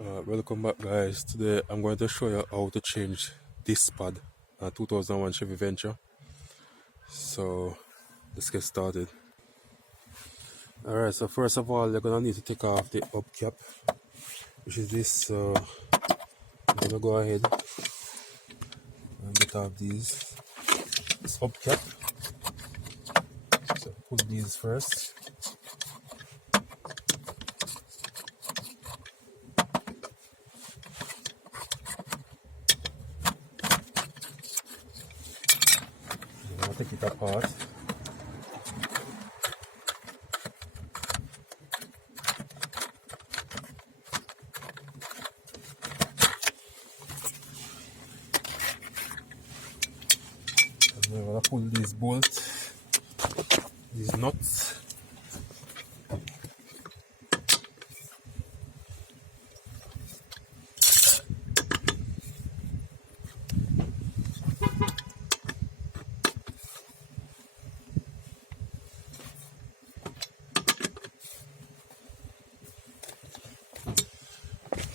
Welcome back, guys. Today I'm going to show you how to change this pad, 2001 Chevy Venture. So let's get started. Alright, so first of all, you're gonna need to take off the hubcap, which is this. So I'm gonna go ahead and get off this hubcap. So put these first. I'm gonna take it apart. And we're gonna pull these bolts, these nuts.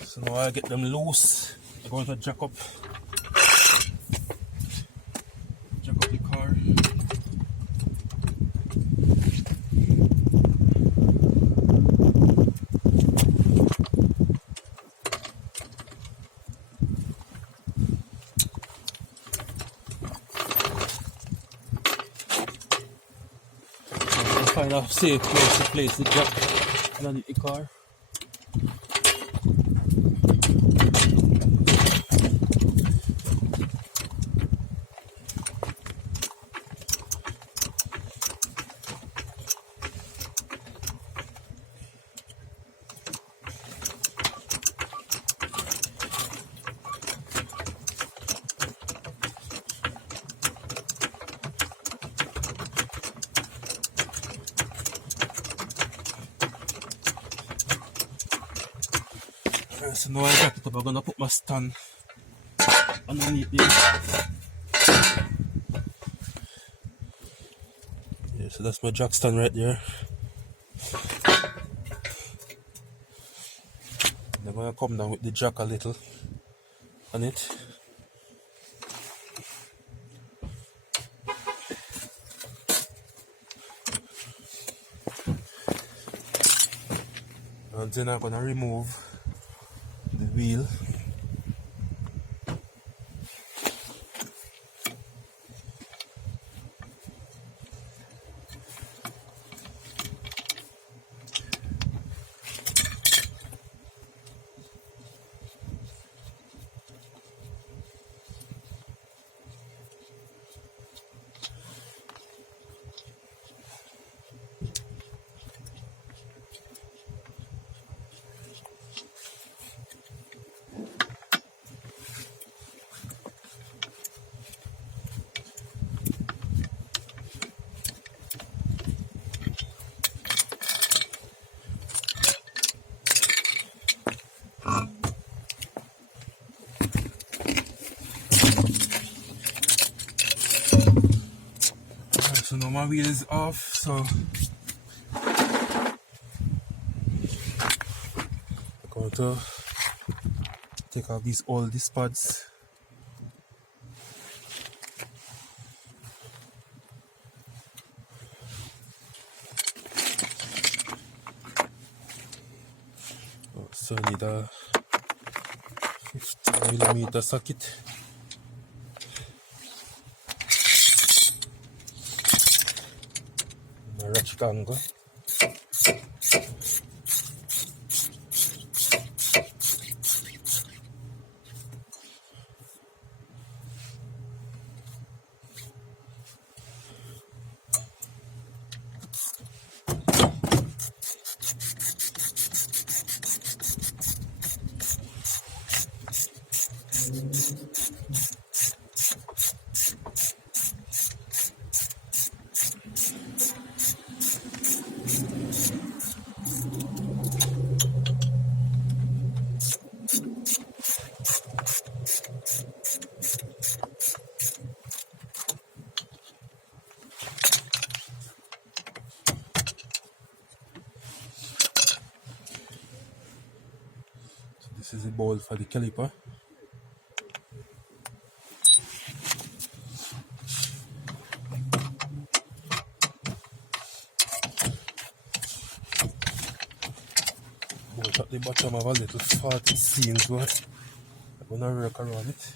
So now I get them loose. I'm going to jack up the car. Find a safe place to place the jack underneath the car. So now I got it up, I'm gonna put my stand underneath this. Yeah, so that's my jack stand right there. And I'm gonna come down with the jack a little on it. And then I'm gonna remove the wheel. So now my wheel is off, so I'm going to take off all these pads. So I need a 50mm socket. And a ratchet angle. This is the bowl for the caliper. Bolt at the bottom of a little faulty seams, but I'm gonna work around it.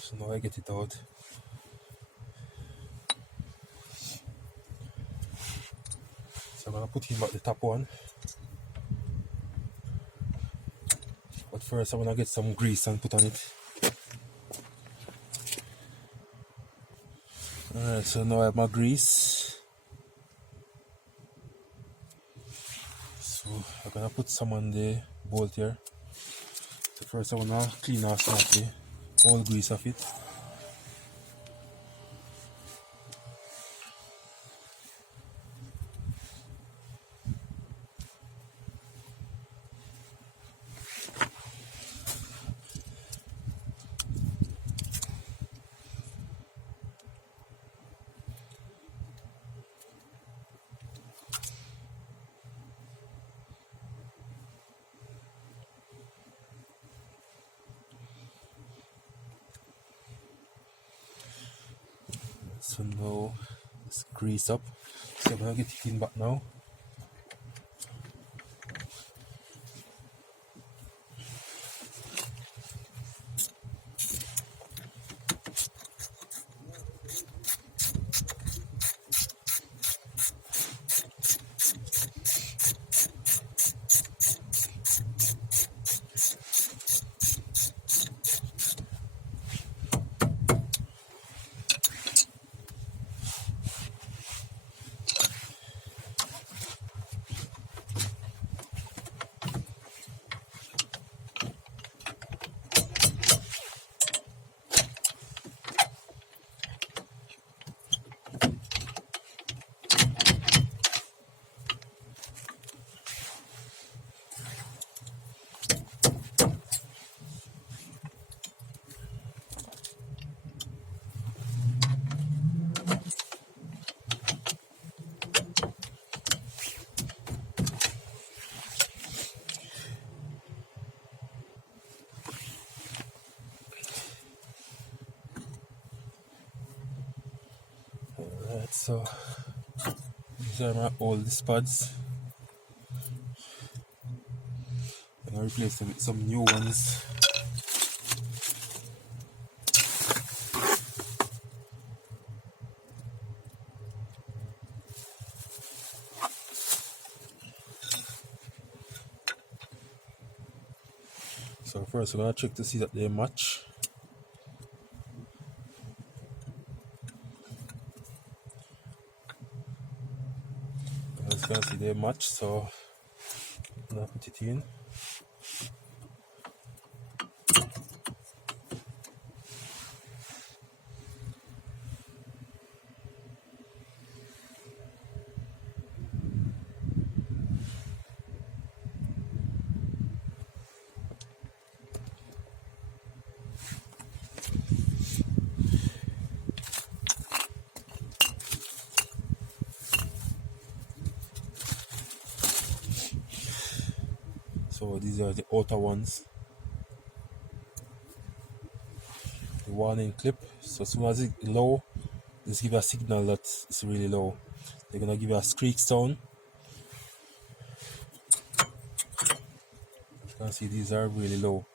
So now I get it out. So I'm gonna put in back the top one. But first I'm gonna get some grease and put on it. Alright, so now I have my grease. So I'm gonna put some on the bolt here. So first I wanna clean off some of the old grease of it. So now it's grease up. So I'm gonna get it in back now. Alright, so these are my old spuds. I'm gonna replace them with some new ones. So first we're gonna check to see that they match. As you can see they match, so I'm gonna put it in. So these are the outer ones. The warning clip. So as soon as it's low, just give a signal that it's really low. They're gonna give you a squeak sound. You can see these are really low.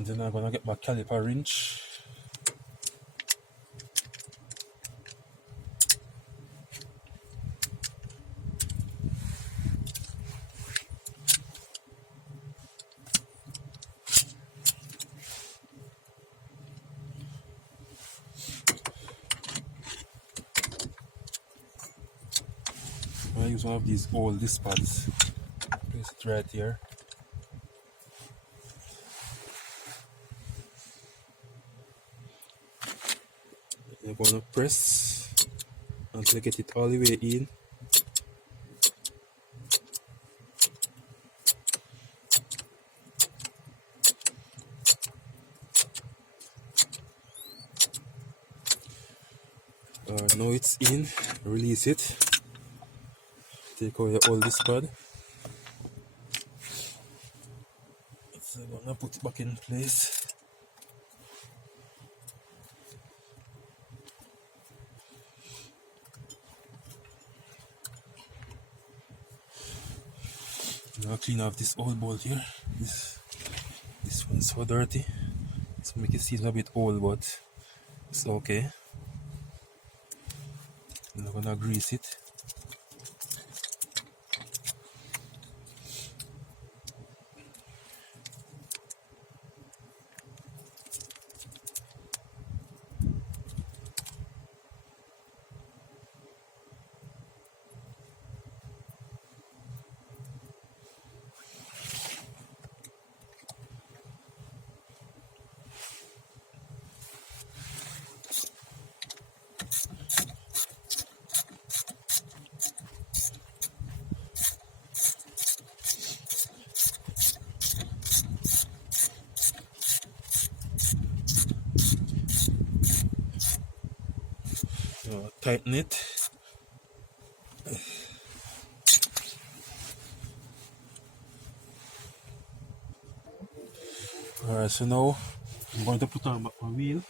And then I'm gonna get my caliper wrench. I use one of these old disc pads. Place it right here. You're gonna press until you get it all the way in. Now it's in, release it. Take out your old disc pad. So I'm gonna put it back in place. Now clean off this old bolt here. This one's so dirty. It's make it seem a bit old, but it's okay. I'm not gonna grease it. Tighten it. Alright, so now I'm going to put on my wheel.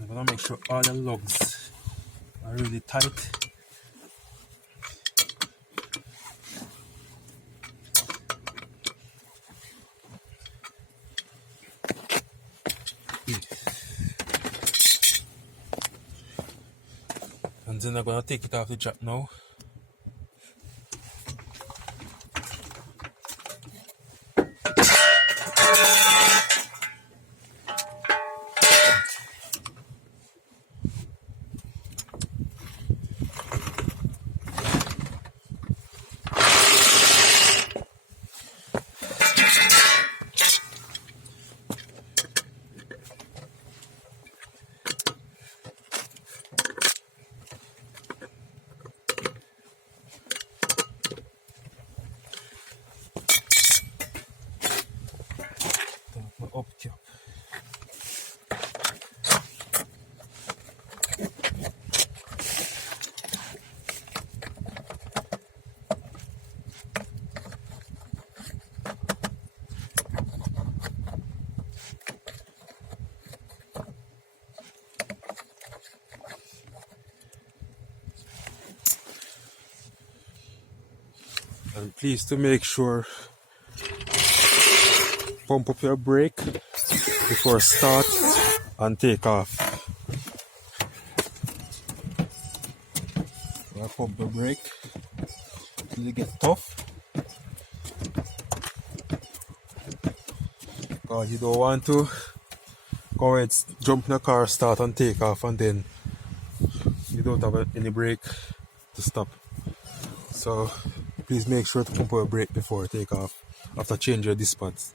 I'm gonna make sure all the lugs are really tight. And then I'm gonna take it off the jack now. Up cap. And please to make sure pump up your brake before start and take off. You pump the brake till it get tough, because you don't want to go ahead, jump in the car, start and take off, and then you don't have any brake to stop. So please make sure to pump your brake before take off after change your disc pads.